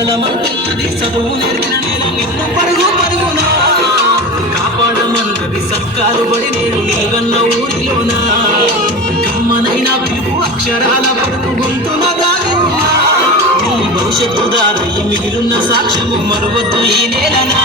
చదలమంటది చదువు నేర్పిన నేను నిన్ను పరుగు పరుగునా కాపాడమంటది నేను ఊరిలోనా కమ్మనైనా పిలుపు అక్షరాల పరుగు గొంతున దాగి భవిష్యత్తు దారి మిగిలిన సాక్ష్యము మరువద్దు ఈ నేలనా?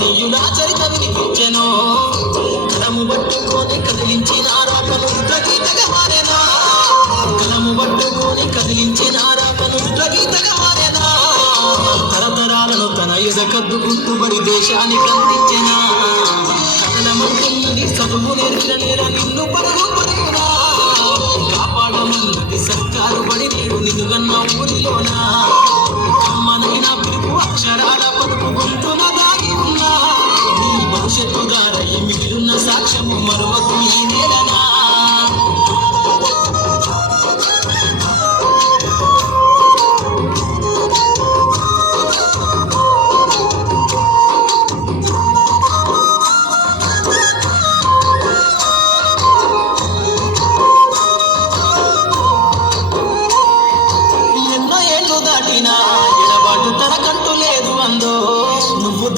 మహనీయుల చరిత వినిపించెను కలము పట్టుకొని కదిలించిన రాకను గీతగా మారెనా? కలము పట్టుకొని కదిలించిన రాకను గీతగా మారెనా? తరతరాలను తన ఎదకద్దుకుంటూ మరి దేశానికి అందించిన కథలమంటున్నది చదువు నేర్చిన నేల నిన్ను పరుగు పరుగునా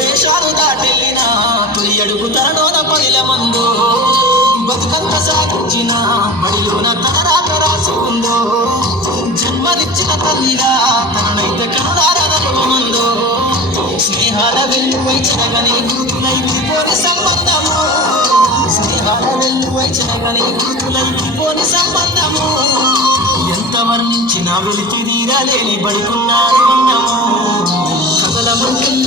దేశాలు దాటెళ్ళినా తొలి అడుగు తనలోన పదిల మందో సాగించిన బడిలోన తన రాక రాసుకుందో జన్మనిచ్చిన తల్లిగా తననైతే కనుదారమందో స్నేహాల వెల్లువై చెనగని గుర్తులై పోని సంబంధము? స్నేహాల వెల్లువై చెనగని గుర్తులై పోని సంబంధము? ఎంత వర్ణించినా వెలితి తీరాలేని బడికున్నారు అన్నము కథల చదువు